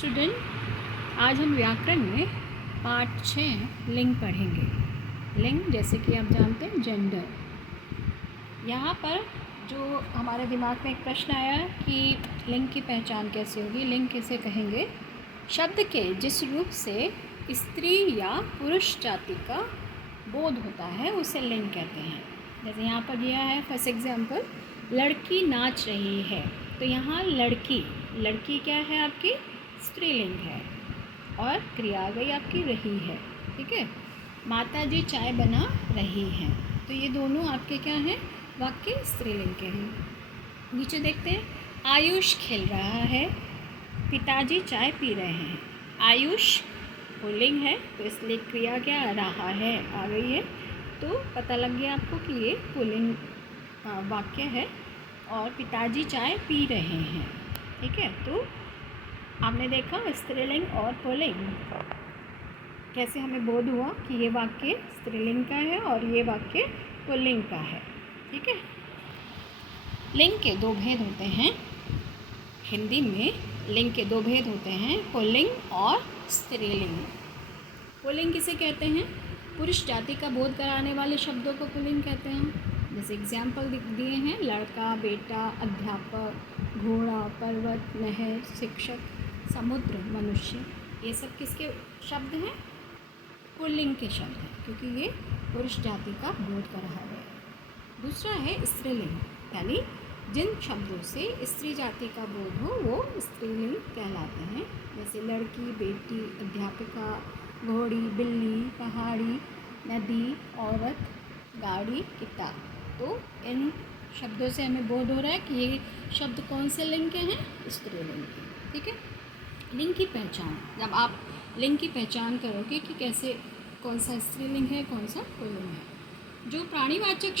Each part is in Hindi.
स्टूडेंट, आज हम व्याकरण में पाठ 6 लिंग पढ़ेंगे। लिंग जैसे कि आप जानते हैं जेंडर। यहाँ पर जो हमारे दिमाग में एक प्रश्न आया कि लिंग की पहचान कैसे होगी, लिंग किसे कहेंगे। शब्द के जिस रूप से स्त्री या पुरुष जाति का बोध होता है उसे लिंग कहते हैं। जैसे यहाँ पर दिया है फर्स्ट एग्जाम्पल, लड़की नाच रही है। तो यहाँ लड़की क्या है आपकी, स्त्रीलिंग है और क्रिया आ गई आपकी रही है। ठीक है। माता जी चाय बना रही हैं, तो ये दोनों आपके क्या हैं, वाक्य स्त्रीलिंग के हैं। नीचे देखते हैं, आयुष खेल रहा है, पिताजी चाय पी रहे हैं। आयुष पुल्लिंग है तो इसलिए क्रिया क्या रहा है आ गई है, तो पता लग गया आपको कि ये पुल्लिंग वाक्य है। और पिताजी चाय पी रहे हैं। ठीक है, तो आपने देखा स्त्रीलिंग और पुल्लिंग कैसे हमें बोध हुआ कि ये वाक्य स्त्रीलिंग का है और ये वाक्य पुल्लिंग का है। ठीक है। लिंग के दो भेद होते हैं। हिंदी में लिंग के दो भेद होते हैं, पुल्लिंग और स्त्रीलिंग। पुल्लिंग किसे कहते हैं, पुरुष जाति का बोध कराने वाले शब्दों को पुल्लिंग कहते हैं। जैसे एग्जाम्पल दिए हैं, लड़का, बेटा, अध्यापक, घोड़ा, पर्वत, नहर, शिक्षक, समुद्र, मनुष्य। ये सब किसके शब्द हैं, पुल्लिंग के शब्द हैं, क्योंकि ये पुरुष जाति का बोध करा गया है। दूसरा है स्त्रीलिंग, यानी जिन शब्दों से स्त्री जाति का बोध हो वो स्त्रीलिंग कहलाते हैं। जैसे लड़की, बेटी, अध्यापिका, घोड़ी, बिल्ली, पहाड़ी, नदी, औरत, गाड़ी, किताब। तो इन शब्दों से हमें बोध हो रहा है कि ये शब्द कौन से लिंग के हैं, स्त्रीलिंग के। ठीक है। लिंग की पहचान, जब आप लिंग की पहचान करोगे कि कैसे कौन सा स्त्रीलिंग है कौन सा पुल्लिंग है। जो प्राणीवाचक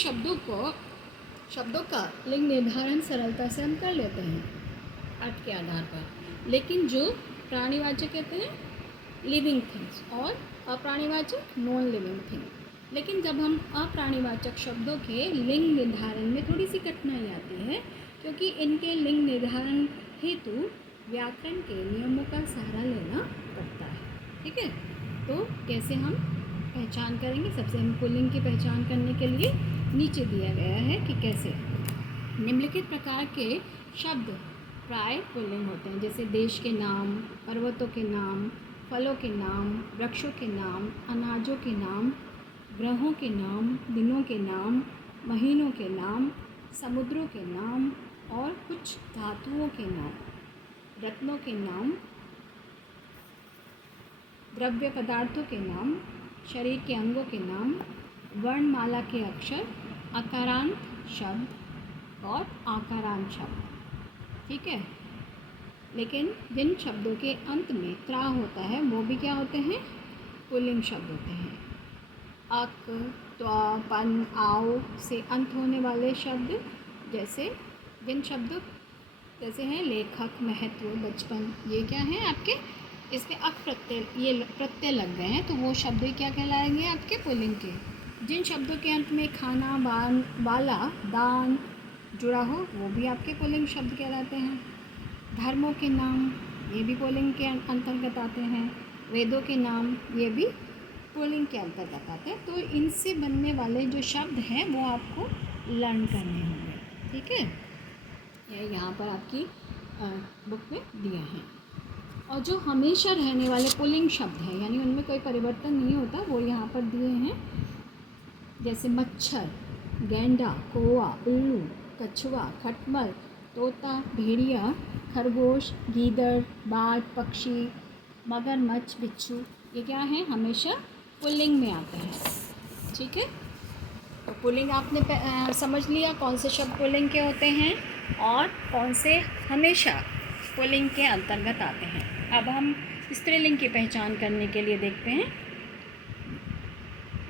शब्दों का लिंग निर्धारण सरलता से हम कर लेते हैं अर्थ के आधार पर, लेकिन जो प्राणीवाचक कहते हैं लिविंग थिंग्स और अप्राणीवाचक नॉन लिविंग थिंग। लेकिन जब हम अप्राणीवाचक शब्दों के लिंग निर्धारण में थोड़ी सी कठिनाई आती है, क्योंकि इनके लिंग निर्धारण हेतु व्याकरण के नियमों का सहारा लेना पड़ता है। ठीक है, तो कैसे हम पहचान करेंगे। सबसे हम पुल्लिंग की पहचान करने के लिए नीचे दिया गया है कि कैसे निम्नलिखित प्रकार के शब्द प्राय पुल्लिंग होते हैं। जैसे देश के नाम, पर्वतों के नाम, फलों के नाम, वृक्षों के नाम, अनाजों के नाम, ग्रहों के नाम, दिनों के नाम, महीनों के नाम, समुद्रों के नाम और कुछ धातुओं के नाम, रत्नों के नाम, द्रव्य पदार्थों के नाम, शरीर के अंगों के नाम, वर्णमाला के अक्षर, अकारांत शब्द और आकारांत शब्द। ठीक है। लेकिन जिन शब्दों के अंत में त्रा होता है वो भी क्या होते हैं, पुल्लिंग शब्द होते हैं। अक, त्वा, पन, आओ से अंत होने वाले शब्द, जैसे जिन शब्द जैसे हैं लेखक, महत्व, बचपन, ये क्या हैं आपके, इसमें अक प्रत्यय, ये प्रत्यय लग गए हैं तो वो शब्द क्या कहलाएंगे आपके पुल्लिंग के। जिन शब्दों के अंत में खाना, बान, वाला, दान जुड़ा हो वो भी आपके पुल्लिंग शब्द कहलाते हैं। धर्मों के नाम ये भी पुल्लिंग के अंतर्गत आते हैं। वेदों के नाम ये भी पुल्लिंग के अंतर्गत आते हैं। तो इनसे बनने वाले जो शब्द हैं वो आपको लर्न करने होंगे। ठीक है, ये यहाँ पर आपकी बुक में दिए हैं। और जो हमेशा रहने वाले पुल्लिंग शब्द हैं, यानी उनमें कोई परिवर्तन नहीं होता, वो यहाँ पर दिए हैं। जैसे मच्छर, गैंडा, कौवा, उल्लू, कछुआ, खटमल, तोता, भेड़िया, खरगोश, गीदड़, बाज, पक्षी, मगरमच्छ, बिच्छू, ये क्या है, हमेशा पुल्लिंग में आते हैं। ठीक है, तो पुल्लिंग आपने समझ लिया कौन से शब्द पुल्लिंग के होते हैं और कौन से हमेशा पुल्लिंग के अंतर्गत आते हैं। अब हम स्त्रीलिंग की पहचान करने के लिए देखते हैं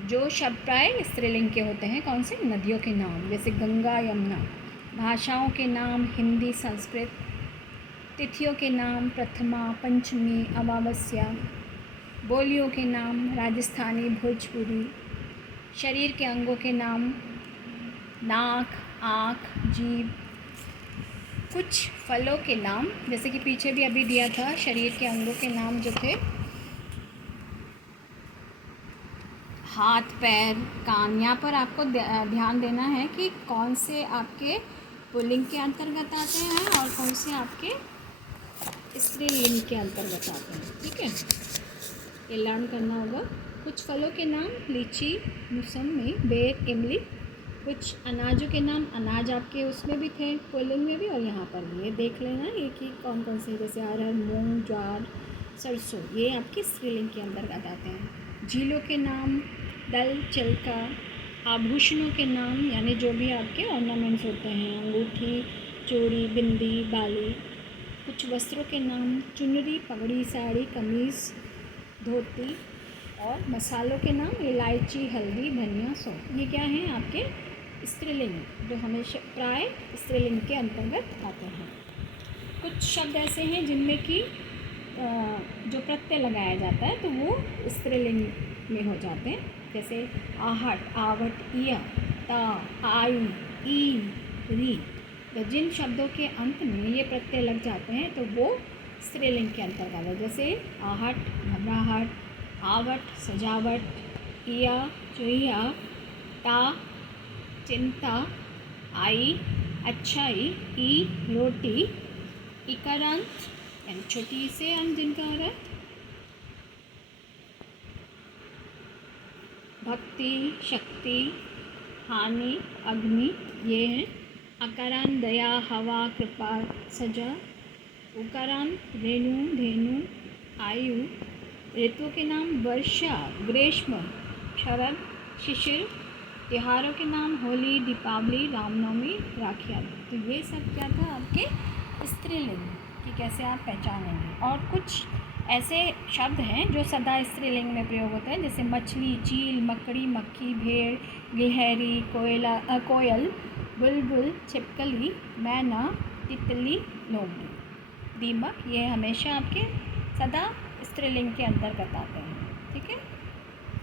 जो शब्द प्राय स्त्रीलिंग के होते हैं। कौन से, नदियों के नाम जैसे गंगा, यमुना, भाषाओं के नाम हिंदी, संस्कृत, तिथियों के नाम प्रथमा, पंचमी, अमावस्या, बोलियों के नाम राजस्थानी, भोजपुरी, शरीर के अंगों के नाम नाक, आँख, जीभ, कुछ फलों के नाम, जैसे कि पीछे भी अभी दिया था शरीर के अंगों के नाम जो थे, हाथ, पैर, कान। यहाँ पर आपको ध्यान देना है कि कौन से आपके पुल्लिंग के अंतर्गत आते हैं और कौन से आपके स्त्रीलिंग के अंतर्गत आते हैं। ठीक है, ये लर्न करना होगा। कुछ फलों के नाम, लीची, मौसमी, बेर, इमली। कुछ अनाजों के नाम, अनाज आपके उसमें भी थे, पुल्लिंग में भी और यहाँ पर भी। ये देख लेना ये कि कौन कौन से, जैसे अरहर, मूंग, ज्वार, सरसों, ये आपके स्त्रीलिंग के अंतर्गत आते हैं। झीलों के नाम, दल, चिल्का। आभूषणों के नाम, यानी जो भी आपके ऑर्नामेंट्स होते हैं, अंगूठी, चूड़ी, बिंदी, बाली। कुछ वस्त्रों के नाम, चुनरी, पगड़ी, साड़ी, कमीज़, धोती। और मसालों के नाम, इलायची, हल्दी, धनिया, सौंफ। ये क्या हैं आपके स्त्रीलिंग, जो हमेशा प्राय स्त्रीलिंग के अंतर्गत आते हैं। कुछ शब्द ऐसे हैं जिनमें कि जो प्रत्यय लगाया जाता है तो वो स्त्रीलिंग में हो जाते हैं, जैसे आहट, आवट, इया, ता, आई, ई, री। तो जिन शब्दों के अंत में ये प्रत्यय लग जाते हैं तो वो स्त्रीलिंग के अंतर्गत है, जैसे आहट, घबराहट, आवट, सजावट, इया, चुहिया, ता, चिंता, आई, अच्छाई, ई, रोटी। इकारांत यानी छोटी से अंत जिनका हो रहा है, भक्ति, शक्ति, हानि, अग्नि, ये हैं। अकारांत, दया, हवा, कृपा, सजा। उकारांत, रेणु, धेनु, आयु। ऋतु के नाम, वर्षा, ग्रीष्म, शरद, शिशिर। त्योहारों के नाम, होली, दीपावली, रामनवमी, राखी आदि। तो ये सब क्या था आपके स्त्रीलिंग कि कैसे आप पहचानेंगे। और कुछ ऐसे शब्द हैं जो सदा स्त्रीलिंग में प्रयोग होते हैं, जैसे मछली, चील, मकड़ी, मक्खी, भेड़, गिलहरी, कोयल, बुलबुल, छिपकली, मैना, तितली, लोमड़ी, दीमक। ये हमेशा आपके सदा स्त्रीलिंग के अंतर्गत आते हैं। ठीक है,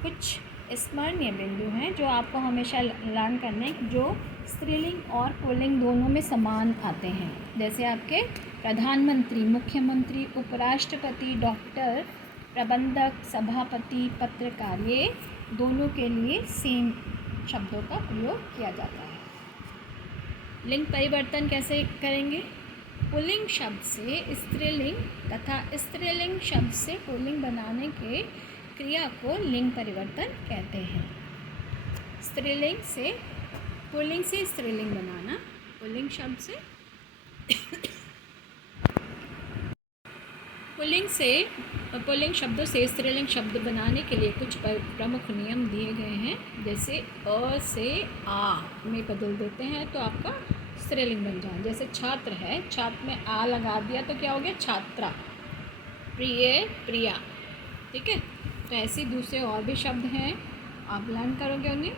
कुछ स्मरणीय बिंदु हैं जो आपको हमेशा लर्न करने, जो स्त्रीलिंग और पुल्लिंग दोनों में समान आते हैं, जैसे आपके प्रधानमंत्री, मुख्यमंत्री, उपराष्ट्रपति, डॉक्टर, प्रबंधक, सभापति, पत्रकार। ये दोनों के लिए सेम शब्दों का प्रयोग किया जाता है। लिंग परिवर्तन कैसे करेंगे? पुल्लिंग शब्द से स्त्रीलिंग तथा स्त्रीलिंग शब्द से पुल्लिंग बनाने के क्रिया को लिंग परिवर्तन कहते हैं। स्त्रीलिंग से पुल्लिंग से स्त्रीलिंग बनाना, पुल्लिंग शब्द से पुल्लिंग शब्दों से स्त्रीलिंग शब्द बनाने के लिए कुछ प्रमुख नियम दिए गए हैं, जैसे अ से आ में बदल देते हैं तो आपका स्त्रीलिंग बन जाए। जैसे छात्र है, छात्र में आ लगा दिया तो क्या हो गया? छात्रा। प्रिय, प्रिया। ठीक है, तो ऐसे दूसरे और भी शब्द हैं, आप लर्न करोगे उन्हें।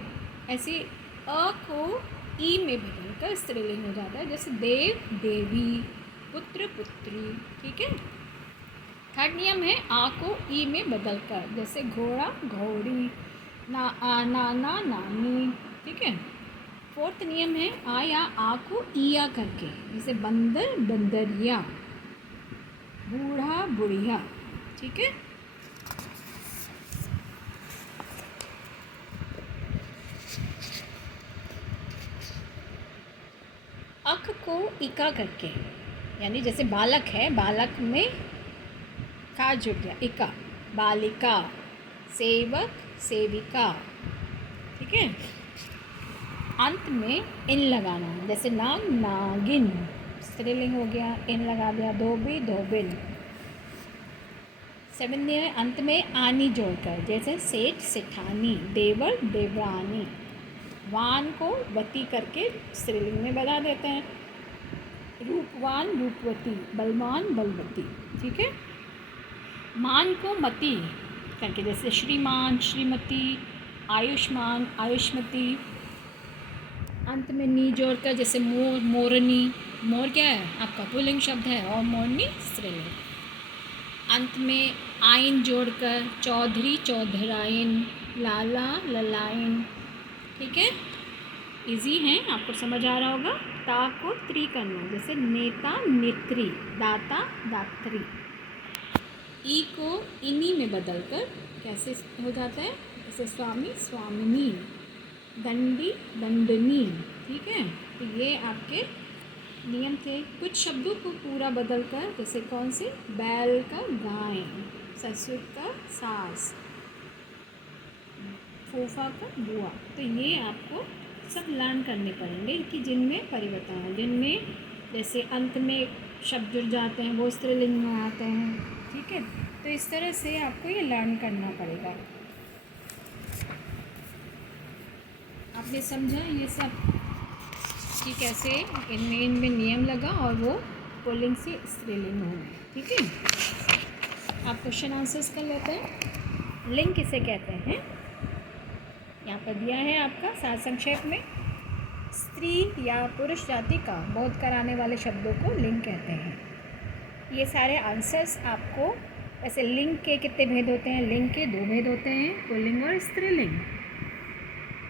ऐसे अ को ई में बदलकर स्त्रीलिंग हो जाता है, जैसे देव, देवी, पुत्र, पुत्री। ठीक है, थर्ड नियम है आ को ई में बदलकर, जैसे घोड़ा, घोड़ी, नाना, नानी। ठीक है, फोर्थ नियम है आ या आ को ईया करके, जैसे बंदर, बंदरिया, बूढ़ा, बुढ़िया। ठीक है, अक को इका करके, यानी जैसे बालक है, बालक में का जुड़ गया, इका। बालिका, सेवक, सेविका। ठीक है, अंत में इन लगाना, जैसे नाग, नागिन, स्त्रीलिंग हो गया, इन लगा दिया, धोबी, धोबिन। सेवन है अंत में आनी जोड़कर, जैसे सेठ, सेठानी, देवर, देवरानी। वान को वती करके स्त्रीलिंग में बता देते हैं, रूपवान, रूपवती, बलवान, बलवती। ठीक है, मान को मती करके, जैसे श्रीमान, श्रीमती, आयुष्मान, आयुष्मती। अंत में नी जोड़कर, जैसे मोर, मोरनी। मोर क्या है? आपका पुल्लिंग शब्द है और मोरनी स्त्रीलिंग। अंत में आइन जोड़कर, चौधरी, चौधराइन, लाला, ललाइन। ठीक है, इजी है, आपको समझ आ रहा होगा। ता को त्री करना, जैसे नेता नेत्री, दाता दात्री। ई को इनी में बदलकर कैसे हो जाता है, जैसे स्वामी स्वामिनी, दंडी दंडनी। ठीक है, तो ये आपके नियम थे। कुछ शब्दों को पूरा बदलकर, जैसे कौन से, बैल का गाय, ससुर का सास, फूफा का बुआ। तो ये आपको सब लर्न करने पड़ेंगे कि जिनमें परिवर्तन है, जिनमें जैसे अंत में शब्द जुड़ जाते हैं वो स्त्रीलिंग में आते हैं। ठीक है, तो इस तरह से आपको ये लर्न करना पड़ेगा। आपने समझा ये सब कि कैसे इनमें नियम लगा और वो पुल्लिंग से स्त्रीलिंग हो गए। ठीक है, आप क्वेश्चन आंसर्स कर लेते हैं। लिंग किसे कहते हैं, यहाँ पर दिया है आपका सार संक्षेप में। स्त्री या पुरुष जाति का बोध कराने वाले शब्दों को लिंग कहते हैं। ये सारे आंसर्स आपको, वैसे लिंग के कितने भेद होते हैं, लिंग के 2 भेद होते हैं, पुल्लिंग और स्त्रीलिंग।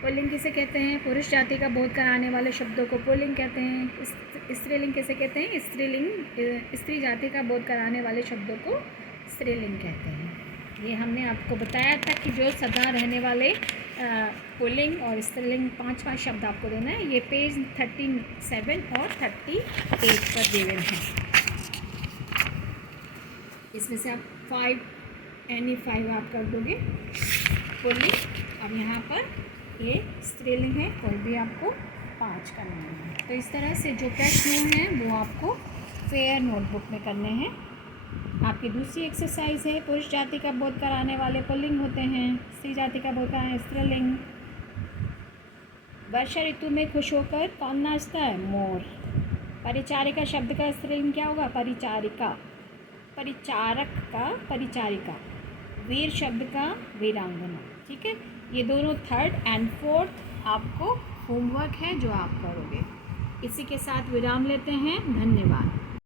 पुल्लिंग किसे कहते हैं, पुरुष जाति का बोध कराने वाले शब्दों को पुल्लिंग कहते हैं। स्त्रीलिंग किसे कहते हैं, स्त्री जाति का बोध कराने वाले शब्दों को स्त्रीलिंग कहते हैं। ये हमने आपको बताया था कि जो सदा रहने वाले पुल्लिंग और स्त्रीलिंग 5 शब्द आपको देना है। ये पेज 37 और 38 पर दे हुए हैं। इसमें से आप 5 आप कर दोगे पुल्लिंग। अब यहाँ पर ये स्त्रीलिंग है, कोई भी आपको 5 करना है। तो इस तरह से जो प्रश्न हैं वो आपको फेयर नोटबुक में करने हैं। आपकी दूसरी एक्सरसाइज है, पुरुष जाति का बोध कराने वाले पुल्लिंग होते हैं, स्त्री जाति का बोध कराने स्त्रीलिंग। वर्षा ऋतु में खुश होकर कौन नाचता है, मोर। परिचारिका शब्द का स्त्रीलिंग क्या होगा, परिचारिका। परिचारक का परिचारिका। वीर शब्द का वीरांगना। ठीक है, ये दोनों 3rd and 4th आपको होमवर्क है जो आप करोगे। इसी के साथ विराम लेते हैं, धन्यवाद।